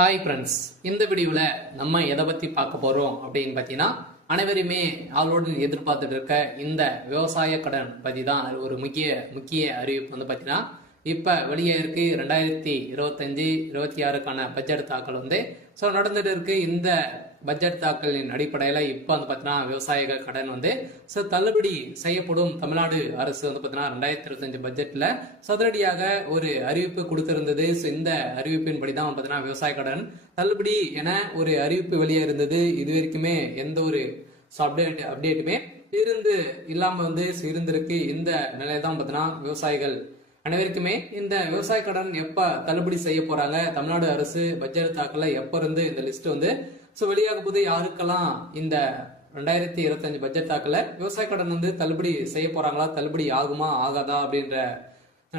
Hi friends, இந்த வீடியோவில் நம்ம எதை பற்றி பார்க்க போகிறோம் அப்படின்னு பார்த்தீங்கன்னா, அனைவருமே ஆளோடு எதிர்பார்த்துட்டு இருக்க இந்த விவசாய கடன் பற்றி தான் ஒரு முக்கிய அறிவிப்பு வந்து பார்த்தீங்கன்னா, இப்போ வெளியே இருக்கு 2025-26க்கான பட்ஜெட் தாக்கல் வந்து நடந்துட்டு இருக்கு. இந்த பட்ஜெட் தாக்கலின் அடிப்படையில் இப்போ வந்து பார்த்தீங்கன்னா விவசாயிகள் கடன் வந்து தள்ளுபடி செய்யப்படும். தமிழ்நாடு அரசு வந்து பார்த்தீங்கன்னா 2025 பட்ஜெட்டில் சதுரடியாக ஒரு அறிவிப்பு கொடுத்திருந்தது. இந்த அறிவிப்பின்படி தான் பார்த்தீங்கன்னா விவசாய கடன் தள்ளுபடி என ஒரு அறிவிப்பு வெளியே இருந்தது. இது வரைக்குமே எந்த ஒரு அப்டேட்டுமே இல்லாம வந்து இருந்திருக்கு. இந்த நிலையை தான் பார்த்தீங்கன்னா விவசாயிகள் அனைவருக்குமே இந்த விவசாய கடன் எப்ப தள்ளுபடி செய்ய போறாங்க, தமிழ்நாடு அரசு பட்ஜெட் தாக்கல எப்ப இருந்து இந்த லிஸ்ட் வந்து வெளியாக போது, யாருக்கெல்லாம் இந்த 2025 பட்ஜெட் தாக்கல விவசாய கடன் வந்து தள்ளுபடி செய்ய போறாங்களா, தள்ளுபடி ஆகுமா ஆகாதா அப்படின்ற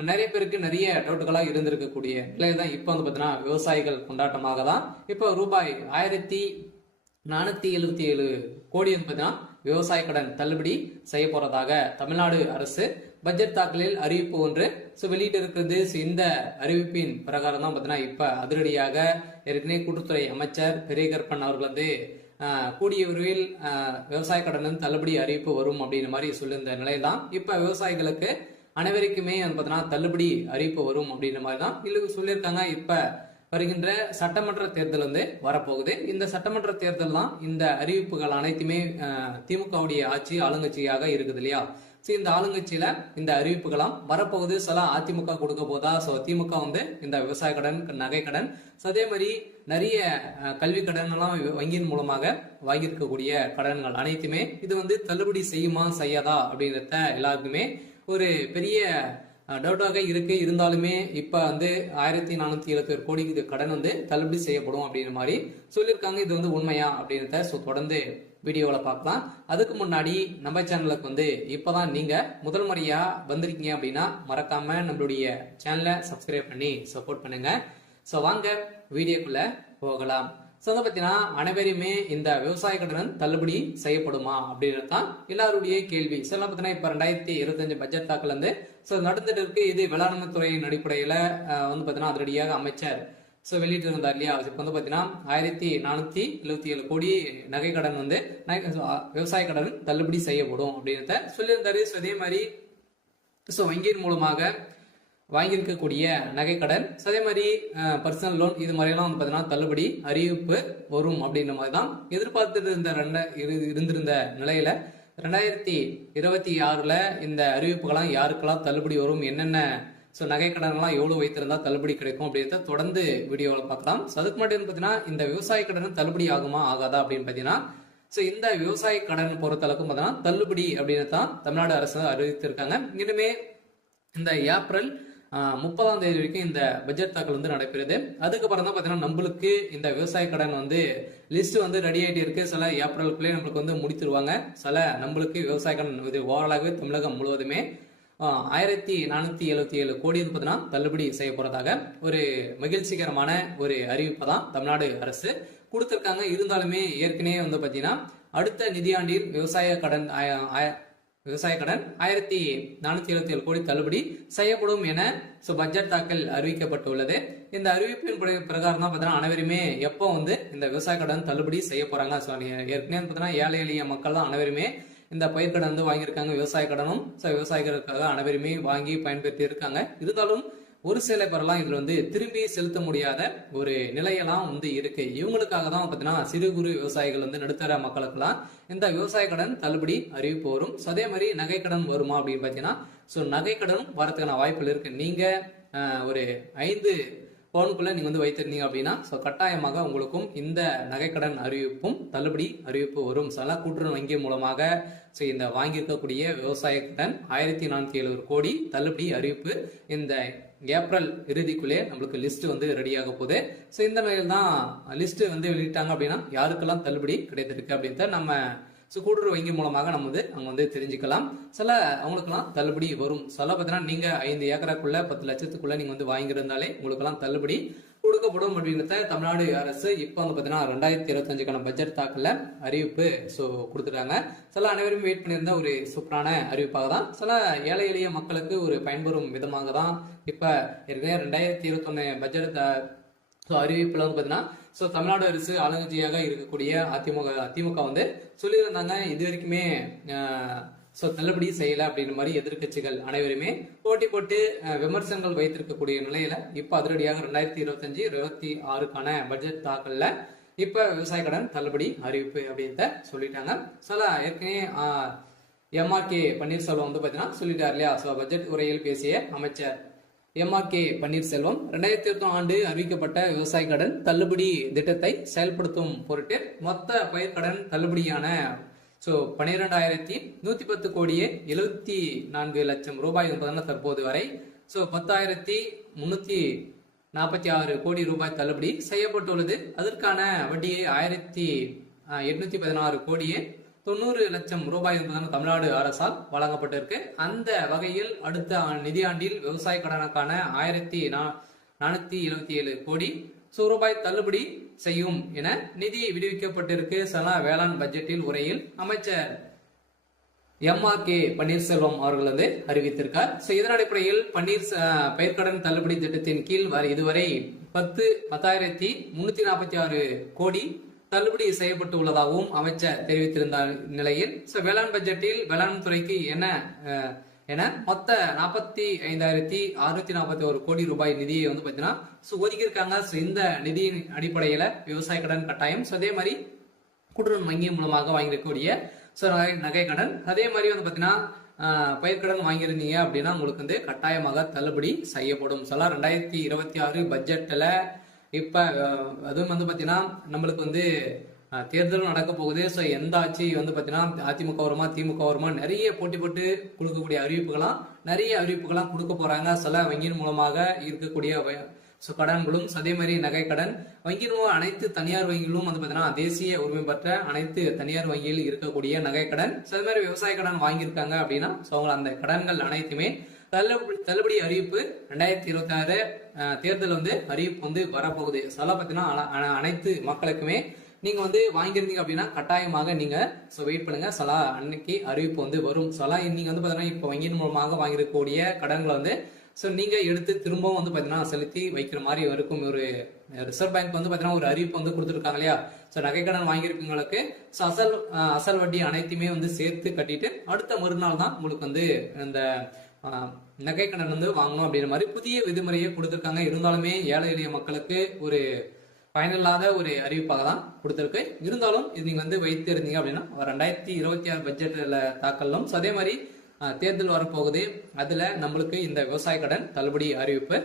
நிறைய பேருக்கு நிறைய டவுட்டுகளா இருந்திருக்கக்கூடிய நிலையில தான் இப்ப வந்து பாத்தீங்கன்னா விவசாயிகள் கொண்டாட்டமாக தான் இப்ப ரூபாய் 1477 கோடி வந்து பாத்தீங்கன்னா விவசாய கடன் தள்ளுபடி செய்ய போறதாக தமிழ்நாடு அரசு பட்ஜெட் தாக்கலில் அறிவிப்பு ஒன்று வெளியிட்டு இருக்கிறது. இந்த அறிவிப்பின் பிரகாரம் தான் பார்த்தீங்கன்னா இப்ப அதிரடியாக ஏற்கனவே கூட்டுத்துறை அமைச்சர் பெரியகற்பன் அவர்கள் வந்து கூடிய விரைவில் விவசாய கடன் தள்ளுபடி அறிவிப்பு வரும் அப்படின்ற மாதிரி சொல்லியிருந்த நிலையில்தான் இப்ப விவசாயிகளுக்கு அனைவருக்குமே பார்த்தீங்கன்னா தள்ளுபடி அறிவிப்பு வரும் அப்படின்ற மாதிரி தான் சொல்லியிருக்காங்க. இப்ப வருகின்ற சட்டமன்ற தேர்தல் வந்து வரப்போகுது. இந்த சட்டமன்ற தேர்தல் தான் இந்த அறிவிப்புகள் அனைத்துமே திமுகவுடைய ஆட்சி ஆளுங்கட்சியாக இருக்குது இல்லையா. இந்த ஆளுங்கட்சியில இந்த அறிவிப்புகளாம் வரப்போகுது. சில அதிமுக கொடுக்க போதா, திமுக வந்து இந்த விவசாய கடன், நகை கடன், அதே மாதிரி நிறைய கல்வி கடன் எல்லாம் வங்கியின் மூலமாக வாங்கியிருக்கக்கூடிய கடன்கள் அனைத்துமே இது வந்து தள்ளுபடி செய்யுமா செய்யாதா அப்படின்றத எல்லாருக்குமே ஒரு பெரிய டவுட்டாக இருக்கு. இருந்தாலுமே இப்ப வந்து 1477 கோடி கடன் வந்து தள்ளுபடி செய்யப்படும் அப்படின்ற மாதிரி சொல்லியிருக்காங்க. இது வந்து உண்மையா அப்படின்றத தொடர்ந்து வீடியோவில் பார்க்கலாம். அதுக்கு முன்னாடி நம்ம சேனலுக்கு வந்து இப்பதான் நீங்க முதல் முறையா வந்திருக்கீங்க அப்படின்னா மறக்காம நம்மளுடைய சேனலை சப்ஸ்கிரைப் பண்ணி சப்போர்ட் பண்ணுங்க. வாங்க வீடியோக்குள்ள போகலாம். பார்த்தீங்கன்னா அனைவருமே இந்த விவசாய கடன் தள்ளுபடி செய்யப்படுமா அப்படின்றது தான் எல்லாருடைய கேள்வி. பார்த்தீங்கன்னா இப்ப 2025 பட்ஜெட் தாக்கல் வந்து நடந்துட்டு இருக்கு. இது வேளாண்மை துறையின் அடிப்படையில வந்து பார்த்தீங்கன்னா அதிரடியாக அமைச்சர் வெளியிட்டு இருந்தார் இல்லையா. இப்ப வந்து பாத்தீங்கன்னா 1477 கோடி நகை கடன் வந்து விவசாய கடன் தள்ளுபடி செய்யப்படும் அப்படின்றத சொல்லியிருந்தாரு. அதே மாதிரி வங்கியின் மூலமாக வாங்கியிருக்கக்கூடிய நகை கடன், அதே மாதிரி பர்சனல் லோன், இது மாதிரியெல்லாம் வந்து பாத்தீங்கன்னா தள்ளுபடி அறிவிப்பு வரும் அப்படின்ற மாதிரி தான் எதிர்பார்த்துட்டு இருந்திருந்த நிலையில 2026ல இந்த அறிவிப்புகளாம் யாருக்கெல்லாம் தள்ளுபடி வரும், என்னென்ன நகை கடன்லாம் எவ்வளவு வைத்திருந்தா தள்ளுபடி கிடைக்கும் அப்படின்றத தொடர்ந்து வீடியோவில் பார்க்கலாம். அதுக்கு மட்டும் பார்த்தீங்கன்னா இந்த விவசாய கடன் தள்ளுபடி ஆகுமா ஆகாதா அப்படின்னு பார்த்தீங்கன்னா இந்த விவசாய கடன் பொறுத்தளவுக்கு பார்த்தீங்கன்னா தள்ளுபடி அப்படின்னு தான் தமிழ்நாடு அரசு அறிவித்திருக்காங்க. இனிமே இந்த ஏப்ரல் 30ஆம் தேதி வரைக்கும் இந்த பட்ஜெட் தாக்கல் வந்து நடைபெறுது. அதுக்கப்புறம் தான் பார்த்தீங்கன்னா நம்மளுக்கு இந்த விவசாய கடன் வந்து லிஸ்ட் வந்து ரெடி ஆகிட்டு இருக்கு. சில ஏப்ரலுக்குள்ளே நம்மளுக்கு வந்து முடித்துருவாங்க. சில நம்மளுக்கு விவசாய கடன் இது ஓவராலாகவே தமிழகம் முழுவதுமே 1477 கோடி வந்து பார்த்தீங்கன்னா தள்ளுபடி செய்ய போறதாக ஒரு மகிழ்ச்சிகரமான ஒரு அறிவிப்பை தான் தமிழ்நாடு அரசு கொடுத்திருக்காங்க. இருந்தாலுமே ஏற்கனவே வந்து பார்த்தீங்கன்னா அடுத்த நிதியாண்டில் விவசாய கடன் 1477 கோடி தள்ளுபடி செய்யப்படும் என பட்ஜெட் தாக்கல் அறிவிக்கப்பட்டுள்ளது. இந்த அறிவிப்பின் பிரகாரம் தான் பார்த்தீங்கன்னா அனைவருமே எப்போ வந்து இந்த விவசாய கடன் தள்ளுபடி செய்ய போறாங்க. ஏற்கனவே பார்த்தீங்கன்னா ஏழை எளிய மக்கள் தான் அனைவருமே இந்த பயிர்கடன் வந்து வாங்கியிருக்காங்க. விவசாய கடனும் விவசாயிகளுக்காக அனைவருமே வாங்கி பயன்பெற்று இருக்காங்க. இருந்தாலும் ஒரு சில பேரெல்லாம் இதுல வந்து திரும்பி செலுத்த முடியாத ஒரு நிலையெல்லாம் வந்து இருக்கு. இவங்களுக்காக தான் பாத்தீங்கன்னா சிறு குறு விவசாயிகள் வந்து நடுத்தர மக்களுக்கெல்லாம் இந்த விவசாய கடன் தள்ளுபடி அறிவிப்பு வரும். அதே மாதிரி நகை கடன் வருமா அப்படின்னு பாத்தீங்கன்னா நகை கடனும் வரதுக்கான வாய்ப்புகள் இருக்கு. நீங்க ஒரு 5 பவுனுக்குள்ள நீங்க வந்து வைத்திருந்தீங்க அப்படின்னா கட்டாயமாக உங்களுக்கும் இந்த நகைக்கடன் அறிவிப்பும் தள்ளுபடி அறிவிப்பு வரும். சில கூட்டுறவு வங்கி மூலமாக இந்த வாங்கியிருக்கக்கூடிய விவசாய கடன் 1477 கோடி தள்ளுபடி அறிவிப்பு இந்த ஏப்ரல் இறுதிக்குள்ளே நம்மளுக்கு லிஸ்ட் வந்து ரெடியாக போகுது. இந்த நிலையில் தான் லிஸ்ட் வந்து வெளியிட்டாங்க அப்படின்னா யாருக்கெல்லாம் தள்ளுபடி கிடைத்திருக்கு அப்படின்ட்டு நம்ம கூட்டுறவு வங்கி மூலமாக நம்ம வந்து அங்க வந்து தெரிஞ்சுக்கலாம். சில அவங்களுக்கெல்லாம் தள்ளுபடி வரும். சில பார்த்தீங்கன்னா நீங்க 5 ஏக்கராக்குள்ள 10 லட்சத்துக்குள்ள நீங்க வந்து வாங்கியிருந்தாலே உங்களுக்கெல்லாம் தள்ளுபடி கொடுக்கப்படும் அப்படின்றத தமிழ்நாடு அரசு இப்ப வந்து பாத்தீங்கன்னா 2025க்கான பட்ஜெட் தாக்கல அறிவிப்பு கொடுத்துட்டாங்க. சில அனைவரும் வெயிட் பண்ணியிருந்த ஒரு சூப்பரான அறிவிப்பாக தான், சில ஏழை எளிய மக்களுக்கு ஒரு பயன்பெறும் விதமாக தான் இப்ப ஏற்கனவே 2021 பட்ஜெட் ஸோ அறிவிப்புல வந்து பாத்தீங்கன்னா ஸோ தமிழ்நாடு அரசு ஆளுங்கட்சியாக இருக்கக்கூடிய திமுக வந்து சொல்லியிருந்தாங்க இது வரைக்குமே ஸோ தள்ளுபடி செய்யல அப்படின்ற மாதிரி எதிர்கட்சிகள் அனைவருமே போட்டி போட்டு விமர்சனங்கள் வைத்திருக்கக்கூடிய நிலையில இப்ப அதிரடியாக 2025-26க்கான பட்ஜெட் தாக்கல்ல இப்ப விவசாய கடன் தள்ளுபடி அறிவிப்பு அப்படின்ட்டு சொல்லிட்டாங்க. ஏற்கனவே எம்ஆர்கே பன்னீர்செல்வம் வந்து பாத்தீங்கன்னா சொல்லிட்டார் இல்லையா. ஸோ பட்ஜெட் உரையில் பேசிய அமைச்சர் எம்ஆர்கே பன்னீர்செல்வம் 2021 ஆண்டு அறிவிக்கப்பட்ட விவசாய கடன் தள்ளுபடி திட்டத்தை செயல்படுத்தும் பொருட்டு மொத்த பயிர்கடன் தள்ளுபடியான 12,110 கோடியே 74 லட்சம் ரூபாய் என்பதான தற்போது வரை 10,346 கோடி ரூபாய் தள்ளுபடி செய்யப்பட்டுள்ளது. அதற்கான வட்டியை 1,816 கோடியே 90 லட்சம் ரூபாய் என்பதான தமிழ்நாடு அரசால் வழங்கப்பட்டிருக்கு. அந்த வகையில் அடுத்த நிதியாண்டில் விவசாய கடனுக்கான 1,477 கோடி ரூபாய் தள்ளுபடி செய்யும் என நிதி விடுவிக்கப்பட்டிருக்கு. வேளாண் பட்ஜெட்டில் உரையில் அமைச்சர் எம்ஆர்கே பன்னீர்செல்வம் அவர்கள் வந்து அறிவித்திருக்கார். இதன் அடிப்படையில் பயிர்க்கடன் தள்ளுபடி திட்டத்தின் கீழ் இதுவரை 10,346 கோடி தள்ளுபடி செய்யப்பட்டு உள்ளதாகவும் அமைச்சர் தெரிவித்திருந்த நிலையில் வேளாண் பட்ஜெட்டில் வேளாண் துறைக்கு என மொத்த 45,641 கோடி ரூபாய் நிதியை வந்து பாத்தீங்கன்னா ஒதுக்கி இருக்காங்க. இந்த நிதியின் அடிப்படையில விவசாய கடன் கட்டாயம் அதே மாதிரி கூட்டுறவு வங்கி மூலமாக வாங்கியிருக்கக்கூடிய நகை கடன் அதே மாதிரி வந்து பாத்தீங்கன்னா பயிர்க்கடன் வாங்கியிருந்தீங்க அப்படின்னா உங்களுக்கு வந்து கட்டாயமாக தள்ளுபடி செய்யப்படும். 2026 பட்ஜெட்ல இப்ப அதுவும் வந்து பாத்தீங்கன்னா நம்மளுக்கு வந்து தேர்தலும் நடக்க போகுது. எந்த ஆட்சி வந்து பாத்தீங்கன்னா அதிமுக வருமா திமுக வருமா நிறைய போட்டி போட்டு கொடுக்கக்கூடிய நிறைய அறிவிப்புகளாம் கொடுக்க போறாங்க. வங்கியின் மூலமாக இருக்கக்கூடிய கடன்களும் அதே மாதிரி நகை கடன் வங்கியின் மூலம் அனைத்து தனியார் வங்கிகளும் வந்து பாத்தீங்கன்னா தேசிய உரிமை பெற்ற அனைத்து தனியார் வங்கியில் இருக்கக்கூடிய நகை கடன் அதே மாதிரி விவசாய கடன் வாங்கியிருக்காங்க அப்படின்னா அந்த கடன்கள் அனைத்துமே தள்ளுபடி அறிவிப்பு 2026 தேர்தல் வந்து அறிவிப்பு வந்து வரப்போகுது. பாத்தீங்கன்னா அனைத்து மக்களுக்குமே நீங்க வந்து வாங்கியிருந்தீங்க அப்படின்னா கட்டாயமாக நீங்க வெயிட் பண்ணுங்க. அன்னைக்கு அறிவிப்பு வந்து வரும். நீங்க வந்து பாத்தீங்கன்னா இப்ப வங்கியின் மூலமாக வாங்கிருக்கக்கூடிய கடன்களை வந்து நீங்க எடுத்து திரும்பவும் வந்து பாத்தீங்கன்னா செலுத்தி வைக்கிற மாதிரி இருக்கும். ஒரு ரிசர்வ் பேங்க் வந்து பாத்தீங்கன்னா ஒரு அறிவிப்பு வந்து கொடுத்துருக்காங்க இல்லையா. நகை கடன் வாங்கியிருக்கவங்களுக்கு அசல் வட்டி அனைத்துமே வந்து சேர்த்து கட்டிட்டு அடுத்த மறுநாள் தான் உங்களுக்கு வந்து இந்த நகை கடன் வந்து வாங்கணும் அப்படின்ற மாதிரி புதிய விதிமுறையை கொடுத்திருக்காங்க. இருந்தாலுமே ஏழை எளிய மக்களுக்கு ஒரு பயனில்லாத ஒரு அறிவிப்பாக தான் கொடுத்திருக்கு. இருந்தாலும் இது நீங்க வந்து வைத்து இருந்தீங்க அப்படின்னா 2026 பட்ஜெட்ல தாக்கலும் அதே மாதிரி தேர்தல் வரப்போகுது. அதுல நம்மளுக்கு இந்த விவசாய கடன் தள்ளுபடி அறிவிப்பு